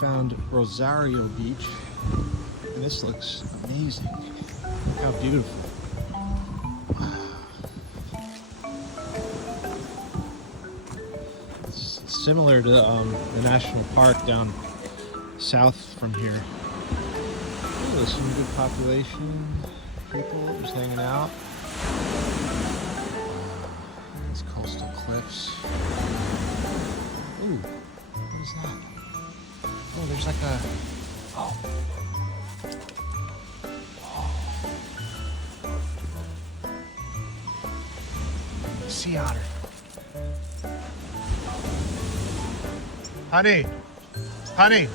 found Rosario Beach, and this looks amazing. Look how beautiful. It's similar to the national park down south from here. Oh, there's some good population, people just hanging out. These coastal cliffs. Ooh, what is that? Oh, there's like a... Oh. Sea otter. Honey, honey.